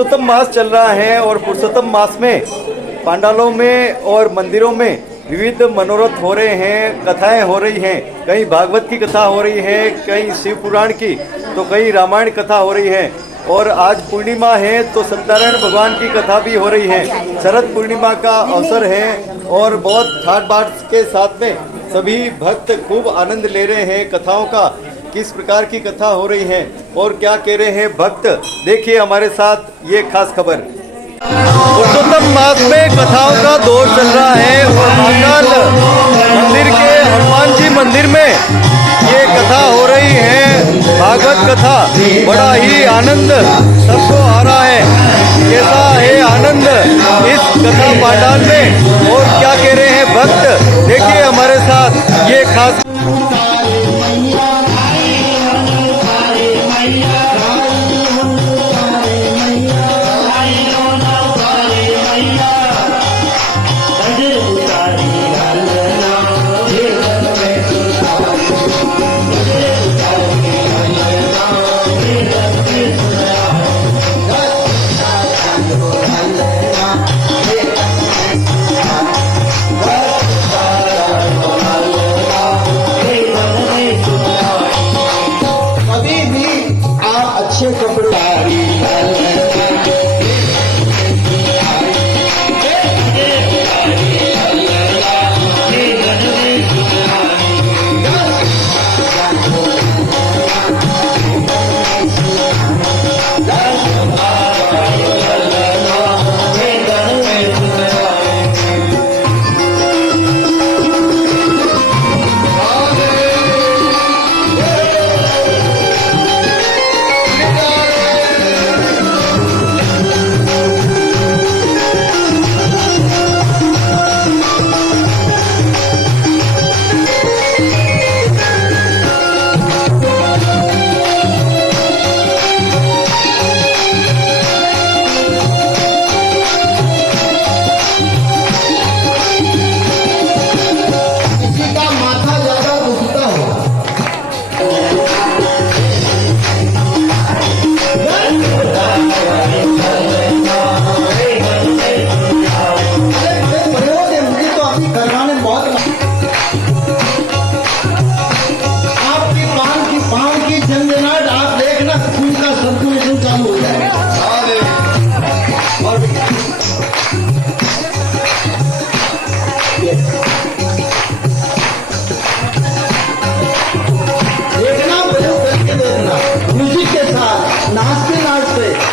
पुरुषोत्तम मास चल रहा है और पुरुषोत्तम मास में पंडालों में और मंदिरों में विविध मनोरथ हो रहे हैं, कथाएं हो रही हैं। कहीं भागवत की कथा हो रही है, कहीं शिव पुराण की, तो कहीं रामायण कथा हो रही है। और आज पूर्णिमा है तो सत्यनारायण भगवान की कथा भी हो रही है। शरद पूर्णिमा का अवसर है और बहुत ठाट बाट के साथ में सभी भक्त खूब आनंद ले रहे हैं कथाओं का। किस प्रकार की कथा हो रही है और क्या कह रहे हैं भक्त, देखिए हमारे साथ ये खास खबर। पुरुषोत्तम मास में कथाओं का दौर चल रहा है और महाकाल मंदिर के हनुमान जी मंदिर में ये कथा हो रही है, भागवत कथा। बड़ा ही आनंद सबको आ रहा है। कैसा है आनंद इस कथा पंडाल में और क्या कह रहे हैं भक्त, देखिए हमारे साथ ये खास।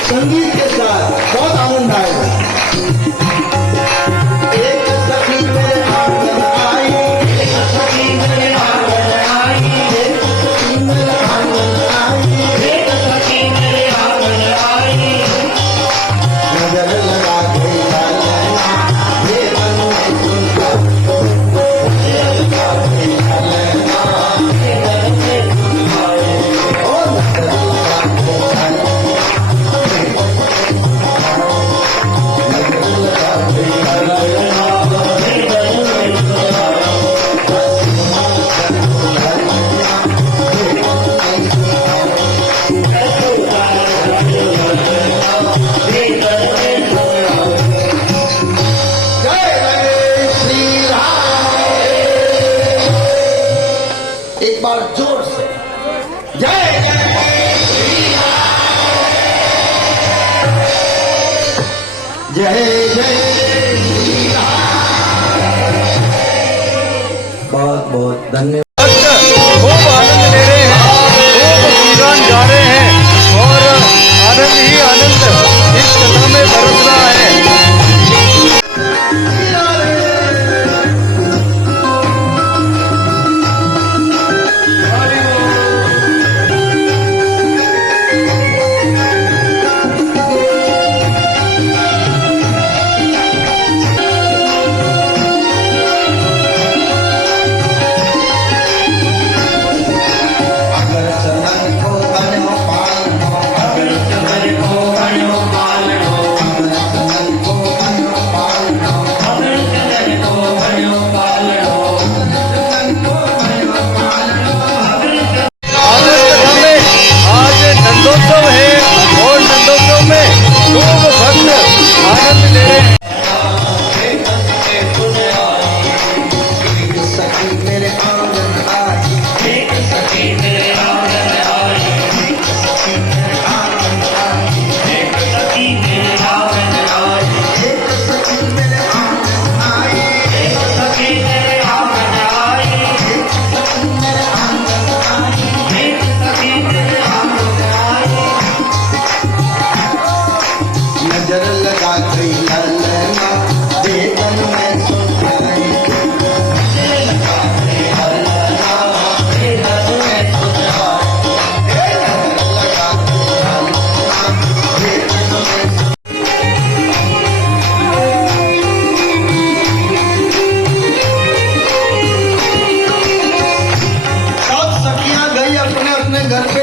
संगीत के साथ बहुत आनंद आएगा। एक सखी मेरे आंगन आई, एक सखी मेरे आंगन आई, एक सखी मेरे आंगन आई, एक सखी मेरे आंगन आई। नजर लगा के डालना ये मन में सुनता, नजर लगा के डालना ये मन में सुनता, ओ नजर लगा के डालना। एक बार जोर से जय जय जय श्री राम। बहुत बहुत धन्यवाद। खूब आनंद ले रहे हैं, खूब कीर्तन गा रहे हैं और आनंद ही आनंद इस कथा में बरस रहा है। अपने घर पे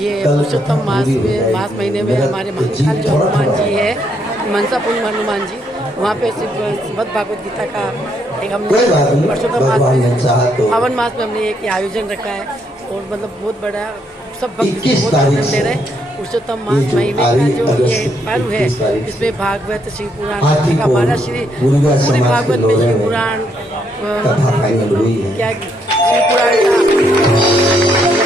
ये पुरुषोत्तम मास महीने में हमारे महाकाल जो हनुमान जी है, मनसा पूर्ण हनुमान जी, वहाँ पे श्रीमद् भागवत गीता का एक हमने पुरुषोत्तम मास में पावन मास में हमने एक आयोजन रखा है और मतलब बहुत बड़ा सब भक्त बहुत आनंद ले रहे हैं। पुरुषोत्तम मास महीने का जो ये पर्व है, इसमें भागवत शिव पुराण का हमारा पूरे भागवत में शिव पुराण क्या शिव पुराण का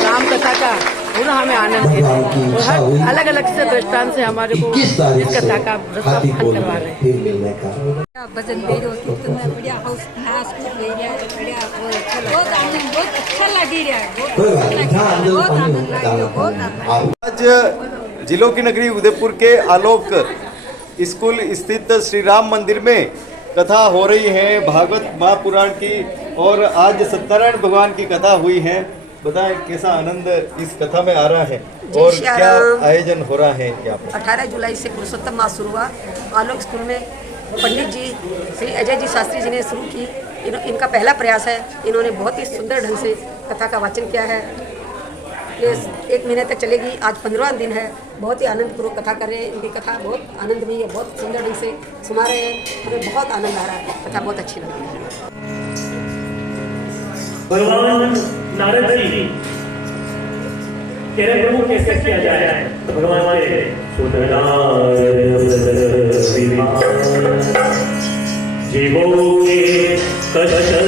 राम कथा का पूरा हमें आनंद है और हर अलग अलग से दृष्टांत से हमारे को इस कथा का रसापान करवा रहे हैं। भजन भेजो कीर्तन में बढ़िया हाउस नाच कूद ले रहा है, बढ़िया बहुत आनंद, बहुत अच्छा लगी रहा है, बहुत आनंद लगा, बहुत आनंद। आज जिलों की नगरी उदयपुर के आलोक स्कूल स्थित श्री राम मंदिर में कथा हो रही है भागवत महापुराण की, और आज सत्यनारायण भगवान की कथा हुई है। बताएं कैसा आनंद इस कथा में आ रहा है और क्या आयोजन हो रहा है यहाँ पर। 18 जुलाई से पुरुषोत्तम मास शुरू हुआ। आलोक स्कूल में पंडित जी श्री अजय जी शास्त्री जी ने शुरू की। इनका पहला प्रयास है। इन्होंने बहुत ही सुंदर ढंग से कथा का वाचन किया है। ये 1 महीने तक चलेगी। आज 15वां दिन है। बहुत ही आनंदपूर्वक कथा कर रहे हैं। इनकी कथा बहुत आनंदमयी है, बहुत सुंदर ढंग से सुना रहे हैं। हमें बहुत आनंद आ रहा है, कथा बहुत अच्छी लग रही है। भगवान नारद जी कह रहे प्रभु कैसे किया जाए, तो भगवान के जीवों के कष्टा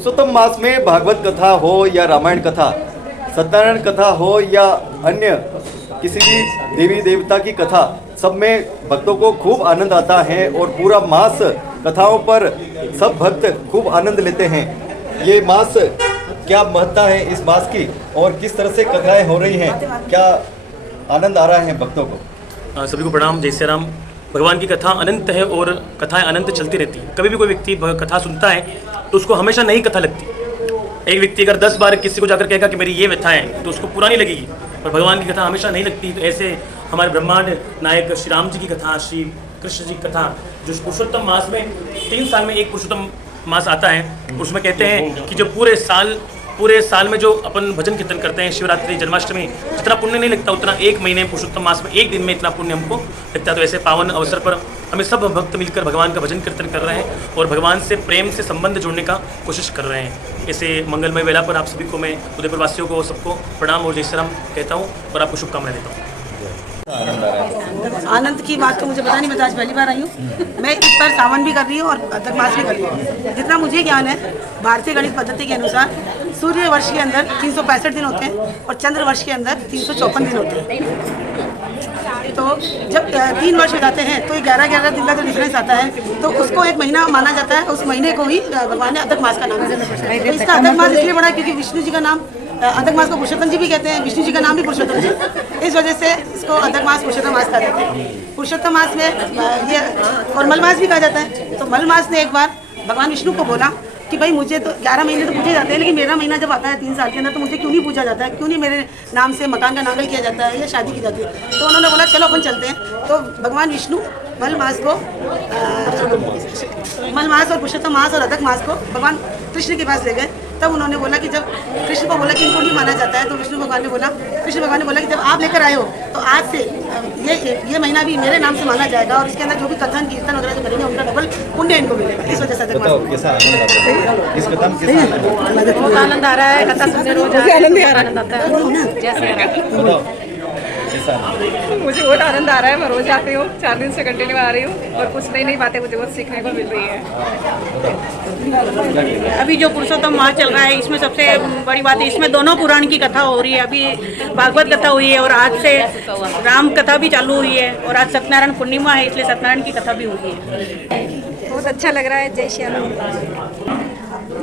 पुरुषोत्तम मास में भागवत कथा हो या रामायण कथा, सत्यनारायण कथा हो या अन्य किसी भी देवी देवता की कथा, सब में भक्तों को खूब आनंद आता है और पूरा मास कथाओं पर सब भक्त खूब आनंद लेते हैं। ये मास क्या महत्ता है इस मास की और किस तरह से कथाएं हो रही हैं, क्या आनंद आ रहा है भक्तों को? सभी को प्रणाम, जय श्री राम। भगवान की कथा अनंत है और कथाएं अनंत चलती रहती है। कभी भी कोई व्यक्ति कथा सुनता है तो उसको हमेशा नई कथा लगती है। एक व्यक्ति अगर 10 बार किसी को जाकर कहेगा कि मेरी ये व्यथा है तो उसको पुरानी लगेगी, पर भगवान की कथा हमेशा नहीं लगती। तो ऐसे हमारे ब्रह्मांड नायक श्री राम जी की कथा, श्री कृष्ण जी की कथा, जो पुरुषोत्तम मास में 3 साल में एक पुरुषोत्तम मास आता है, उसमें कहते हैं कि जो पूरे साल में जो अपन भजन कीर्तन करते हैं, शिवरात्रि, जन्माष्टमी, जितना पुण्य नहीं लगता उतना एक महीने पुरुषोत्तम मास में एक दिन में इतना पुण्य हमको लगता है। तो ऐसे पावन अवसर पर हमें सब भक्त मिलकर भगवान का भजन कीर्तन कर रहे हैं और भगवान से प्रेम से संबंध जोड़ने का कोशिश कर रहे हैं। ऐसे मंगलमय वेला पर आप सभी को, मैं उदयपुर वासियों को सबको प्रणाम और जय श्री राम कहता हूँ और आपको शुभकामनाएं देता हूँ। आनंद की बात तो मुझे पता नहीं, मैं तो आज पहली बार आई हूँ। मैं इस बार सावन भी कर रही हूँ और अदक मास भी कर रही हूँ। जितना मुझे ज्ञान है, भारतीय गणित पद्धति के अनुसार सूर्य वर्ष के अंदर 365 दिन होते हैं और चंद्र वर्ष के अंदर 354 दिन होते हैं। तो जब 3 वर्ष हो जाते हैं तो 11-11 दिन का जो डिफरेंस आता है तो उसको एक महीना माना जाता है। उस महीने को ही भगवान ने अदक मास का नाम दिया। तो इसका अदक मास इसलिए बड़ा क्योंकि विष्णु जी का नाम, अदक मास को पुरुषोत्तम जी भी कहते हैं, विष्णु जी का नाम भी पुरुषोत्तम जी, इस वजह से इसको अदक मास पुरुषोत्तम मास कहा जाता है। पुरुषोत्तम मास में ये और मल मास भी कहा जाता है। तो मल मास ने एक बार भगवान विष्णु को बोला कि भाई मुझे तो 11 महीने तो पूछे जाते हैं, लेकिन मेरा महीना जब आता है 3 साल के अंदर तो मुझे क्यों नहीं पूछा जाता है, क्यों नहीं मेरे नाम से मकान का नांगल किया जाता है या शादी की जाती है। तो उन्होंने बोला चलो अपन चलते हैं। तो भगवान विष्णु मल मास को मल मास और पुरुषोत्तम मास और अदक मास को भगवान कृष्ण के पास ले गए। तब उन्होंने बोला कि जब कृष्ण को बोला कि इनको नहीं माना जाता है, तो विष्णु भगवान ने बोला, कृष्ण भगवान ने बोला कि जब आप लेकर आए हो तो आज से ये महीना भी मेरे नाम से माना जाएगा और इसके अंदर जो भी कथन कीर्तन वगैरह जो करेंगे उनका डबल पुण्य इनको मिलेगा। इस वजह से अदक मास बहुत आनंद आ रहा है, कथा सुनने रोज आनंद आता है। मुझे बहुत आनंद आ रहा है। मैं रोज आती हूँ, 4 दिन से कंटिन्यू आ रही हूँ और कुछ नई नई बातें मुझे बहुत सीखने को मिल रही है। अभी जो पुरुषोत्तम मास चल रहा है, इसमें सबसे बड़ी बात है, इसमें दोनों पुराण की कथा हो रही है। अभी भागवत कथा हुई है और आज से राम कथा भी चालू हुई है और आज सत्यनारायण पूर्णिमा है, इसलिए सत्यनारायण की कथा भी हुई है। बहुत अच्छा लग रहा है। जय श्री राम।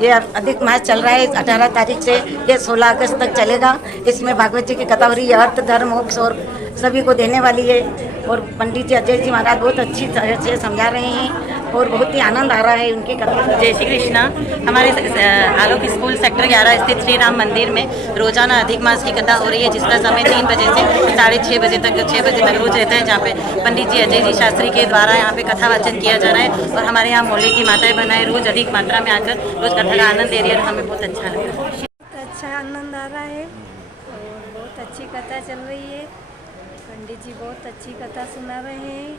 ये अधिक मास चल रहा है 18 तारीख से, ये 16 अगस्त तक चलेगा। इसमें भागवत जी की कथा हो रही है, अर्थ धर्म मोक्ष और सभी को देने वाली है। और पंडित जी अजय जी महाराज बहुत अच्छी तरह से समझा रहे हैं और बहुत ही आनंद आ रहा है उनकी कथा। जय श्री कृष्णा। हमारे आलोक स्कूल सेक्टर 11 स्थित श्री राम मंदिर में रोजाना अधिक मास की कथा हो रही है, जिसका समय 3 बजे से 6:30 बजे तक 6 बजे तक रोज रहता है, जहाँ पे पंडित जी अजय जी शास्त्री के द्वारा यहाँ पे कथा वाचन किया जा रहा है। और हमारे यहाँ मोहल्ले की माताएं बनाए रोज अधिक मात्रा में आकर रोज कथा का आनंद ले रही है और हमें बहुत अच्छा लग रहा है। अच्छा आनंद आ रहा है और बहुत अच्छी कथा चल रही है। पंडित जी बहुत अच्छी कथा सुना रहे हैं।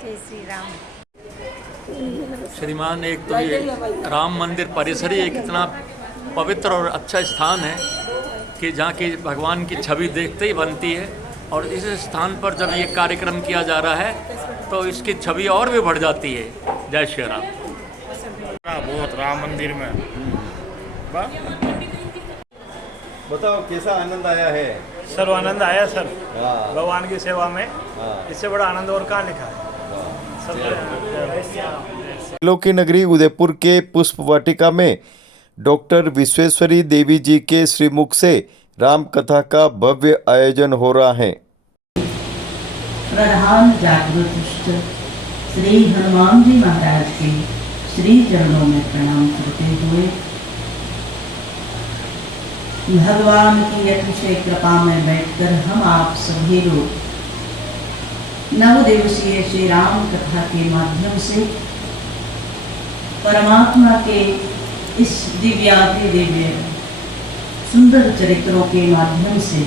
जय श्री राम। श्रीमान, एक तो ये राम मंदिर परिसर ही एक इतना पवित्र और अच्छा स्थान है कि जहाँ की भगवान की छवि देखते ही बनती है। और इस स्थान पर जब ये कार्यक्रम किया जा रहा है तो इसकी छवि और भी बढ़ जाती है। जय श्री राम। बहुत राम मंदिर में बताओ कैसा आनंद आया है? सर आनंद आया सर, हाँ। भगवान की सेवा में इससे बड़ा आनंद और कहाँ लिखा है। खेलों की नगरी उदयपुर के पुष्प वाटिका में डॉक्टर विश्वेश्वरी देवी जी के श्रीमुख से राम कथा का भव्य आयोजन हो रहा है। प्रधान जागृत श्री हनुमान जी महाराज के श्री चरणों में प्रणाम करते हुए भगवान की अतिशय कृपा में बैठकर हम आप सभी लोग 9 दिवसीय श्री राम कथा के माध्यम से परमात्मा के इस दिव्याति दिव्य सुंदर चरित्रों के माध्यम से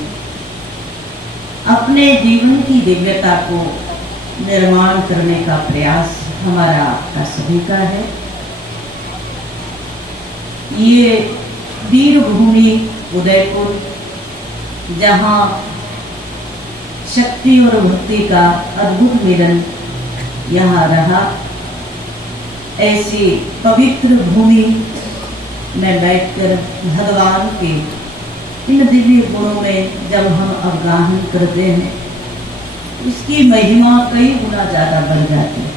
अपने जीवन की दिव्यता को निर्माण करने का प्रयास हमारा आपका सभी का है। ये वीर भूमि उदयपुर, जहाँ शक्ति और भक्ति का अद्भुत मिलन यहाँ रहा, ऐसी पवित्र भूमि में बैठकर भगवान के इन दिव्य गुणों में जब हम अवगाहन करते हैं, इसकी महिमा कई गुना ज्यादा बढ़ जाती है।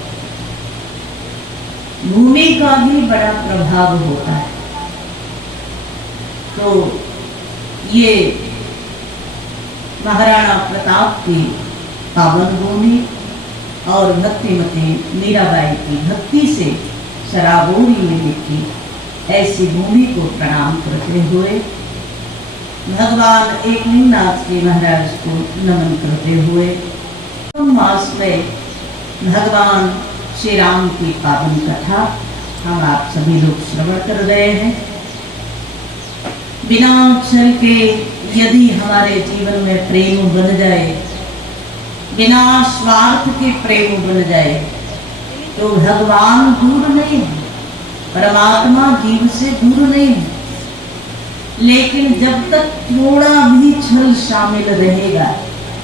भूमि का भी बड़ा प्रभाव होता है। तो ये महाराणा प्रताप की पावन भूमि और भक्तिमती मीराबाई की भक्ति से शराबोरी में लिखी ऐसी भूमि को प्रणाम करते हुए, भगवान एकलिंगनाथ जी महाराज को नमन करते हुए मास में भगवान श्री राम की पावन कथा हम आप सभी लोग श्रवण कर रहे हैं। बिना अक्षर के यदि हमारे जीवन में प्रेम बन जाए, बिना स्वार्थ के प्रेम बन जाए, तो भगवान दूर नहीं है, परमात्मा जीव से दूर नहीं है। लेकिन जब तक थोड़ा भी छल शामिल रहेगा,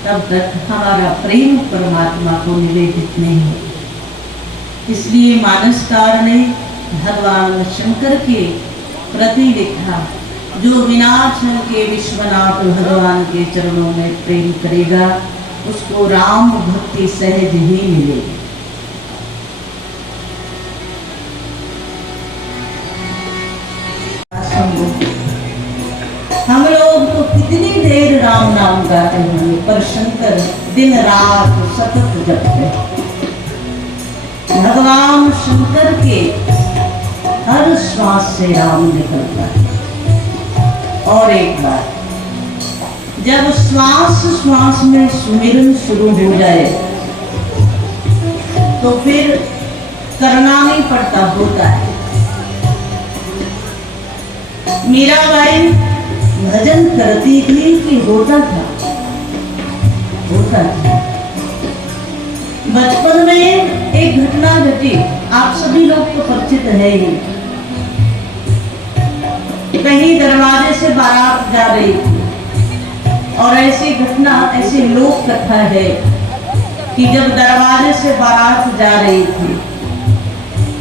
तब तक हमारा प्रेम परमात्मा को निवेदित नहीं है। इसलिए मानसकार ने भगवान शंकर के प्रति लिखा, जो बिना छल के विश्वनाथ भगवान के चरणों में प्रेम करेगा, उसको राम भक्ति सहज ही मिलेगी। हम लोग तो कितनी देर राम नाम गाते होंगे, पर शंकर दिन रात सतत जपते। भगवान शंकर के हर श्वास से राम निकलता है। और एक बार जब श्वास श्वास में सुमिरन शुरू हो जाए, तो फिर करना नहीं पड़ता, होता है। मीराबाई भजन करती थी कि होता था? होता था। बचपन में एक घटना घटी, आप सभी लोग को परिचित है ही। कहीं दरवाजे से बारात जा रही थी, और ऐसी घटना, ऐसी लोक कथा है कि जब दरवाजे से बारात जा रही थी,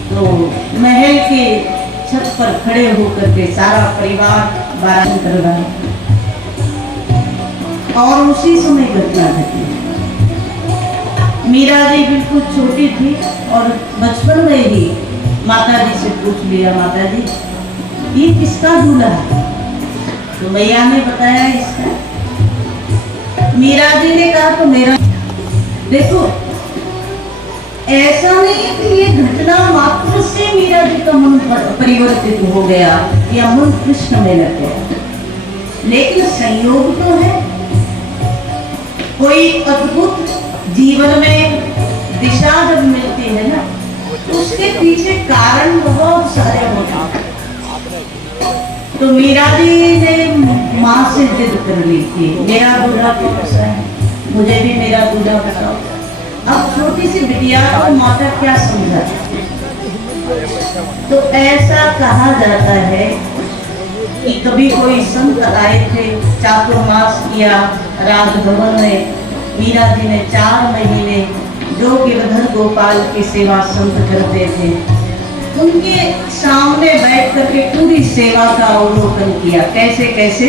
तो महल के छत पर खड़े होकर के सारा परिवार बारात कर रहा है, और उसी समय घटना घटी। मीरा जी बिल्कुल छोटी थी, और बचपन में ही माता जी से पूछ लिया, माता जी ये किसका दूल्हा है? तो मैया ने बताया इसका। मीरा जी ने कहा तो मेरा। देखो, ऐसा नहीं कि ये घटना मात्र से मीरा जी का मन परिवर्तित हो गया या मन कृष्ण में लग गया, लेकिन संयोग तो है। कोई अद्भुत जीवन में दिशा जब मिलती है ना, तो उसके पीछे कारण बहुत सारे होते हैं। तो मीरा जी ने माँ से जिद कर ली थी, मेरा दूल्हा कौन सा है, मुझे भी मेरा दूल्हा बताओ। अब छोटी सी बिटिया को माता क्या समझा। तो ऐसा कहा जाता है कि कभी कोई संत आए थे, चातुर्मास किया राजभवन में। मीरा जी ने 4 महीने जो गिरधर गोपाल की सेवा संत करते थे, उनके सामने बैठ करके पूरी सेवा का अवलोकन किया, कैसे कैसे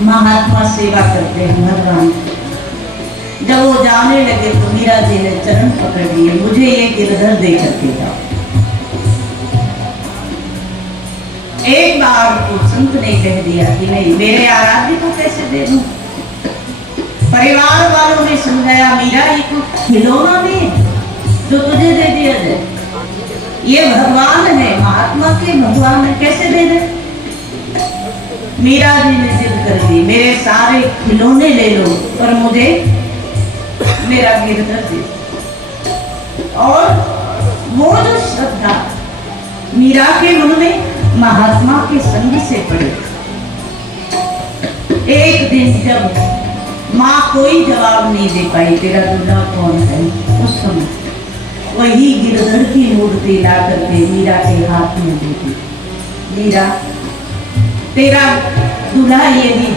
महात्मा सेवा करते हैं भगवान। जब वो जाने लगे तो मीरा जी ने चरण पकड़ लिए, मुझे ये गिरधर दे करके जाओ। एक बार तो संत ने कह दिया कि नहीं, मेरे आराध्य को कैसे दे दूं। परिवार वालों ने समझाया, मीरा ये तो खिलौना नहीं जो तुझे दे दिया जाए, ये भगवान है, महात्मा के भगवान है, कैसे दे दे। मीरा जी ने जिद कर दी, मेरे सारे खिलौने ले लो पर मुझे मेरा गिरधर दे। और वो जो श्रद्धा मीरा के मन में महात्मा के संग से पड़ी। एक दिन जब माँ कोई जवाब नहीं दे पाई, तेरा दूल्हा कौन है, उस समय वही गिरधर की मूर्ति ला करके मीरा के हाथ में दे दी। मीरा, तेरा दूल्हा यही।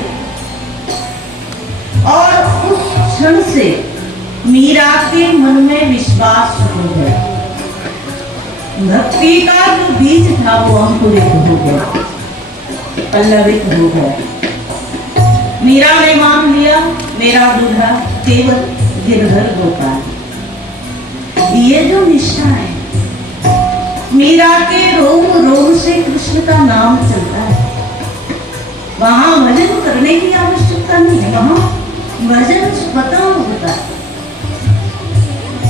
और उस क्षण से मीरा के मन में विश्वास शुरू हुआ। भक्ति का जो बीज था था वो अंकुरित हो गया, पल्लवित हो गया। मीरा ने मान लिया मेरा दूल्हा केवल गिरधर गोपाल। ये जो निष्ठा है, मीरा के रोम रोम से कृष्ण का नाम चलता है। वहां भजन करने की आवश्यकता नहीं है, वहां भजन स्वतः होता है।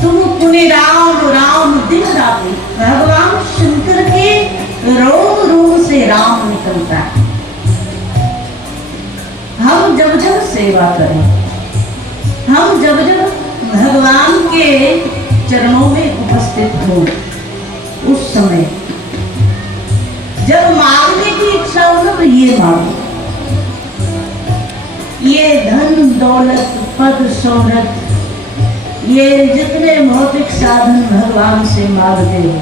तुम पुण्य राम राम दिन रात, भगवान शंकर के रोम रोम से राम निकलता है। हम जब जब सेवा करें, हम जब जब भगवान के चरणों में उपस्थित हो, उस समय जब मांगने की इच्छा हो तो ये मांगो। ये धन दौलत पद शोहरत, ये जितने भौतिक साधन भगवान से मांगते हो,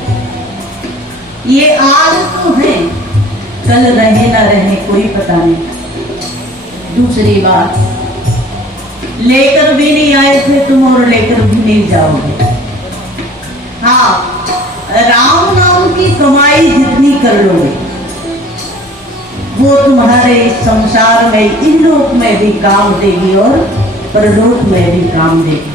ये आज तो है, कल रहे ना रहे कोई पता नहीं। दूसरी बात, लेकर भी नहीं आए थे तुम और लेकर भी नहीं जाओगे। हाँ, राम नाम की कमाई जितनी कर लोगे वो तुम्हारे इस संसार में इहलोक में भी काम देगी और परलोक में भी काम देगी।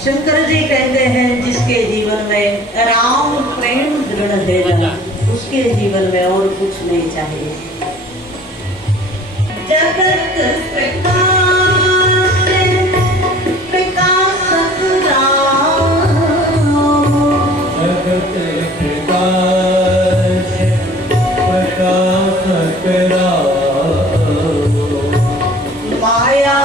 शंकर जी कहते हैं जिसके जीवन में राम प्रेम दृढ़ है जरा, उसके जीवन में और कुछ नहीं चाहिए। जगत प्रकाश प्रकाशक राम, जगत प्रकाश प्रकाशक राम, माया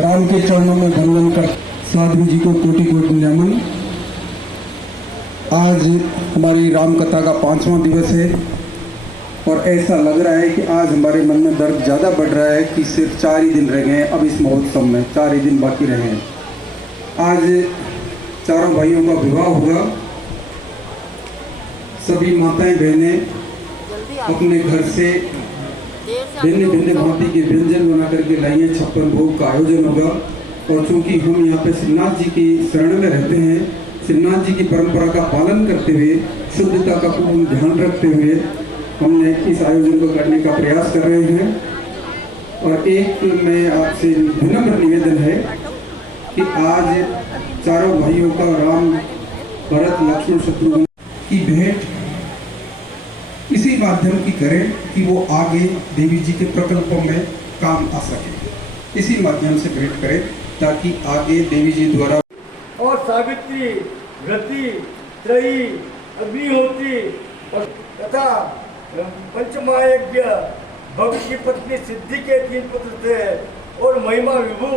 राम के चरणों में वंदन कर साधु जी को कोटि कोटि नमन। आज हमारी राम कथा का 5वां दिवस है और ऐसा लग रहा है कि आज हमारे मन में दर्द ज़्यादा बढ़ रहा है कि सिर्फ 4 ही दिन रह गए हैं। अब इस महोत्सव में 4 ही दिन बाकी रहे हैं। आज चारों भाइयों का विवाह हुआ। सभी माताएं बहनें अपने घर से भिन्न भिन्न भांति के व्यंजन बना करके लाइए। 56 भोग का आयोजन होगा। और चूंकि हम यहाँ पे श्रीनाथ जी की शरण में रहते हैं, श्रीनाथ जी की परंपरा का पालन करते हुए, शुद्धता का पूर्ण ध्यान रखते हुए हमने इस आयोजन को करने का प्रयास कर रहे हैं। और एक मैं आपसे विनम्र निवेदन है कि आज चारों भाइयों का राम भरत लक्ष्मण शत्रुघ्न की भेंट इसी माध्यम की करें कि वो आगे देवी जी के प्रकल्पों में काम आ सके। इसी माध्यम से भेंट करें ताकि आगे देवी जी द्वारा और सावित्री, रति, त्रयी, अग्निहोत्री तथा पंचमहायज्ञ भव्य की पत्नी सिद्धि के 3 पुत्र थे और महिमा विभु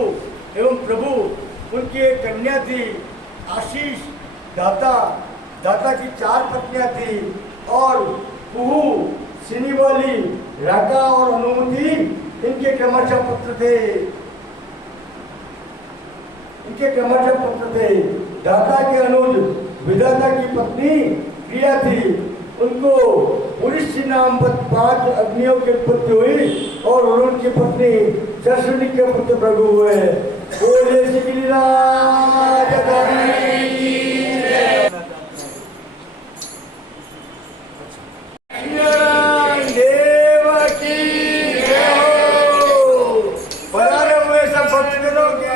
एवं प्रभु उनकी एक कन्या थी आशीष। दाता की 4 पत्नियां थी और कुहू, सिनीवाली, राका और अनुमति इनके क्रमशः पुत्र थे। दाता के अनुज विधाता की पत्नी प्रिया थी। उनको पुरुष नाम 5 अग्नियों की उत्पत्ति हुई और उनकी पत्नी सरस्वती के पुत्र प्रभु हुए। बोले श्री गिरिराज देव की जय हो। पधारे हुए सब भक्तजनों की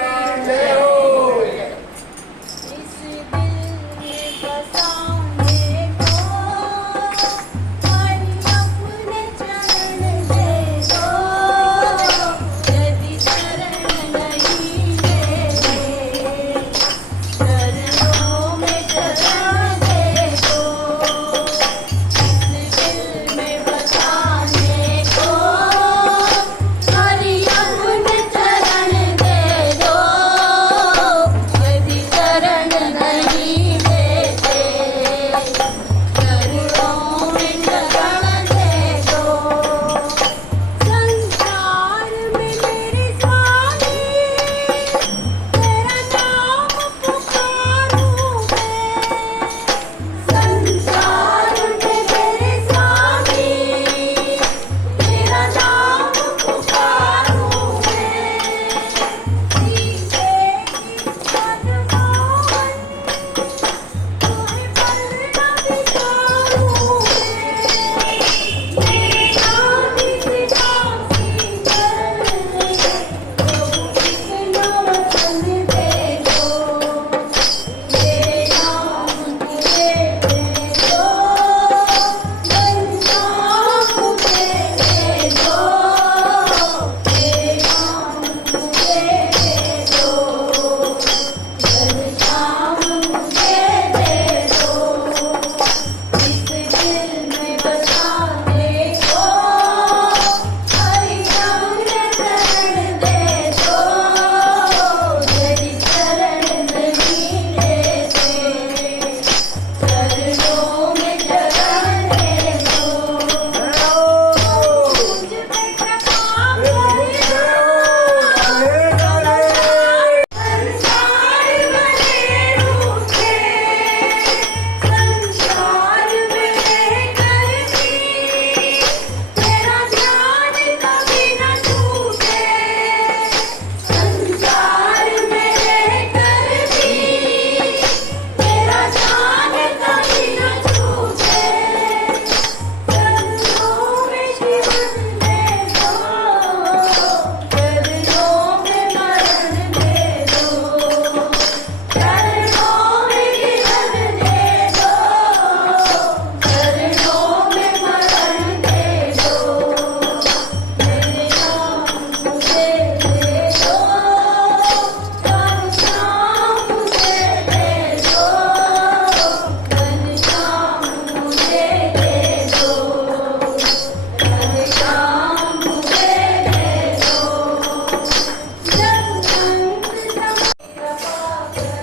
जय हो।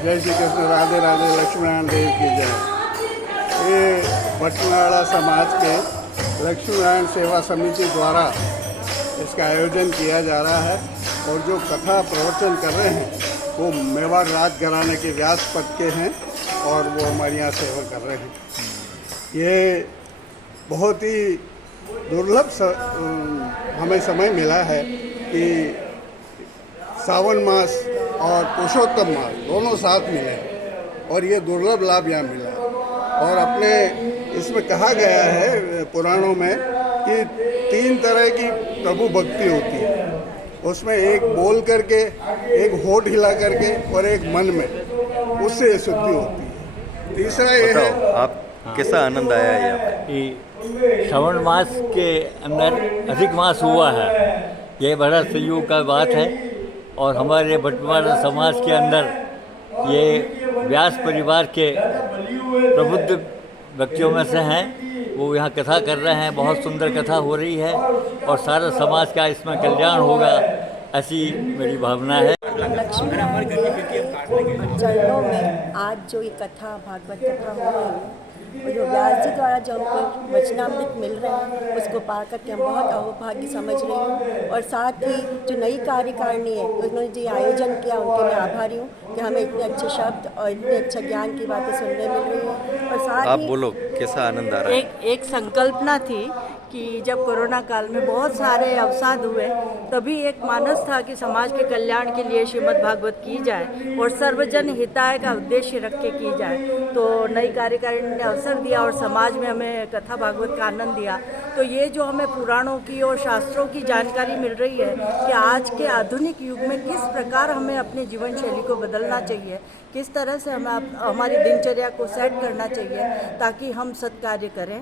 जय श्री कृष्ण, राधे राधे, लक्ष्मीनारायण देव की जय। ये भटनाड़ा समाज के लक्ष्मीनारायण सेवा समिति द्वारा इसका आयोजन किया जा रहा है और जो कथा प्रवचन कर रहे हैं वो मेवाड़ राज घराने के व्यासपद के हैं और वो हमारे यहाँ सेवा कर रहे हैं। ये बहुत ही दुर्लभ हमें समय मिला है कि सावन मास और पुरुषोत्तम मास दोनों साथ मिले और ये दुर्लभ लाभ यहाँ मिला। और अपने इसमें कहा गया है पुराणों में कि 3 तरह की प्रभु भक्ति होती है। उसमें एक बोल करके, एक होठ हिला करके और एक मन में, उससे ये शुद्धि होती है। तीसरा ये है, आप कैसा आनंद आया है यहाँ पे? कि श्रवण मास के अंदर अधिक मास हुआ है, ये बड़ा संयोग का बात है। और हमारे बटवारा समाज के अंदर ये व्यास परिवार के प्रबुद्ध व्यक्तियों में से हैं, वो यहाँ कथा कर रहे हैं, बहुत सुंदर कथा हो रही है और सारा समाज का इसमें कल्याण होगा, ऐसी मेरी भावना है। चरणों में आज जो ये कथा भागवत कथा हो रही है, और जो व्यास जी द्वारा जो हमको वचनामृत मिल रहा है, उसको पा करके हम बहुत अहोभाग्य समझ रही हूँ। और साथ ही जो नई कार्यकारिणी है, उन्होंने जो आयोजन किया, उनके मैं आभारी हूँ कि हमें इतने अच्छे शब्द और इतने अच्छा ज्ञान की बातें सुनने मिल रही है। और साथ आप ही बोलो, कैसा आनंद आ रहा है? एक संकल्पना थी कि जब कोरोना काल में बहुत सारे अवसाद हुए, तभी एक मानस था कि समाज के कल्याण के लिए श्रीमद् भागवत की जाए और सर्वजन हिताय का उद्देश्य रख के की जाए। तो नई कार्यकारिणी ने अवसर दिया और समाज में हमें कथा भागवत का आनंद दिया। तो ये जो हमें पुराणों की और शास्त्रों की जानकारी मिल रही है कि आज के आधुनिक युग में किस प्रकार हमें अपने जीवन शैली को बदलना चाहिए, किस तरह से हमें हमारी दिनचर्या को सेट करना चाहिए ताकि हम सत्कार्य करें।